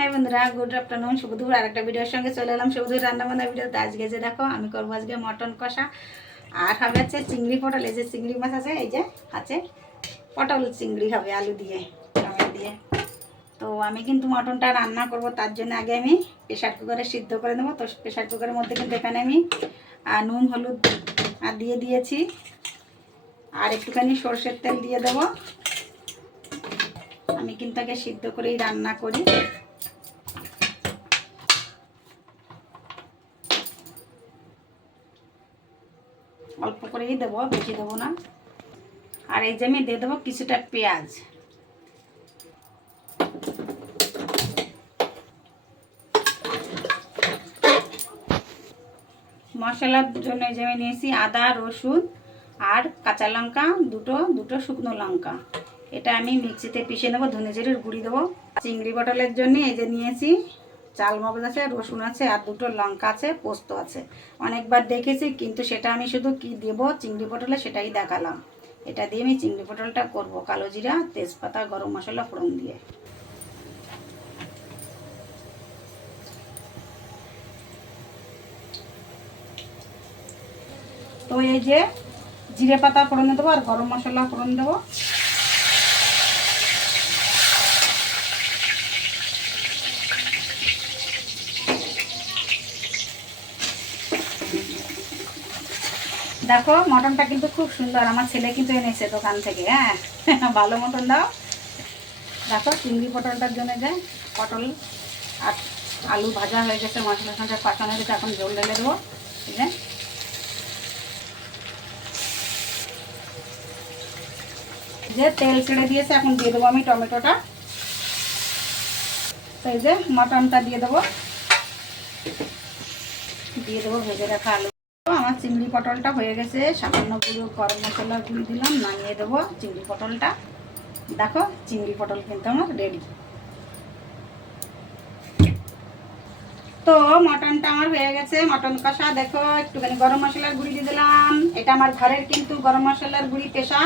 High বন্ধুরা, good afternoon, শুভ দুপুর। আরেকটা ভিডিওর সঙ্গে চলে এলাম শুভ দুপুর রান্নাবান্নার ভিডিওতে। আজকে যে দেখো আমি করবো আজকে মটন কষা আর হবে হচ্ছে চিংড়ি পটল। এই যে চিংড়ি মাছ আছে, এই যে আছে পটল চিংড়ি হবে আলু দিয়ে টমেটো দিয়ে। তো আমি কিন্তু মটনটা রান্না করব, তার জন্য আগে আমি প্রেশার কুকারে সিদ্ধ করে নেবো। তো প্রেশার কুকারের মধ্যে কিন্তু এখানে আমি নুন হলুদ আর দিয়ে দিয়েছি, আর একটুখানি সরষের তেল দিয়ে দেবো। আমি কিন্তু আগে সিদ্ধ করেই রান্না করি। অল্প করেই দেবো, বেশি দেবো না। আর এই যে আমি দিয়ে দেবো কিছুটা পেঁয়াজ। মশলার জন্য যে আমি নিয়েছি আদা রসুন আর কাঁচা লঙ্কা, দুটো শুকনো লঙ্কা। এটা আমি মিক্সিতে পিষে নেবো, ধনে জিরের গুঁড়ি দেবো। চিংড়ি পটলের জন্য এই যে নিয়েছি চাল মগজ আছে, রসুন আছে আর দুটো লঙ্কা আছে, পোস্ত আছে। অনেকবার দেখেছি কিন্তু সেটা আমি শুধু কি দেবো চিংড়ি পটলে সেটাই দেখালাম। এটা দিয়ে আমি চিংড়ি পটলটা করব কালো জিরা তেজপাতা গরম মশলা ফোড়ন দিয়ে। তো এই যে জিরে পাতা ফোড়ন দেবো আর গরম মশলা ফোড়ন দেবো। দেখো মটনটা কিন্তু খুব সুন্দর, আমার ছেলে কিন্তু এনেছে দোকান থেকে। হ্যাঁ ভালো মটন দাও। দেখো চিংড়ি পটলটার জন্য যে পটল আর আলু ভাজা হয়ে গেছে, মশলার সঙ্গে কষানো গেছে, এখন জল ঢেলে দেবো। ঠিক আছে, যে তেল ছেড়ে দিয়েছে, এখন দিয়ে দেবো আমি টমেটোটা। তো এই যে মটনটা দিয়ে দেবো ভেজে রাখা আলু। আমার চিংড়ি পটলটা হয়ে গেছে, সামান্য গুঁড়ো গরম মশলা গুঁড়ি দিলাম, নামিয়ে দেবো চিংড়ি পটলটা। দেখো চিংড়ি পটল কিন্তু আমার রেডি। তো মটনটা আমার হয়ে গেছে, মটন কষা। দেখো একটুখানি গরম মশলার গুঁড়ি দিয়ে দিলাম, এটা আমার ঘরের কিন্তু গরম মশলার গুঁড়ি পেশা।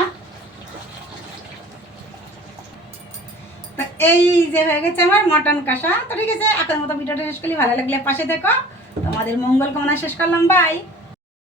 তো এই যে হয়ে গেছে আমার মটন কষা। তো ঠিক আছে, এখন মতো ভিডিওটা শেষ করলে, ভালো লাগলে পাশে দেখো। তোমাদের মঙ্গল কামনা শেষ করলাম, বাই।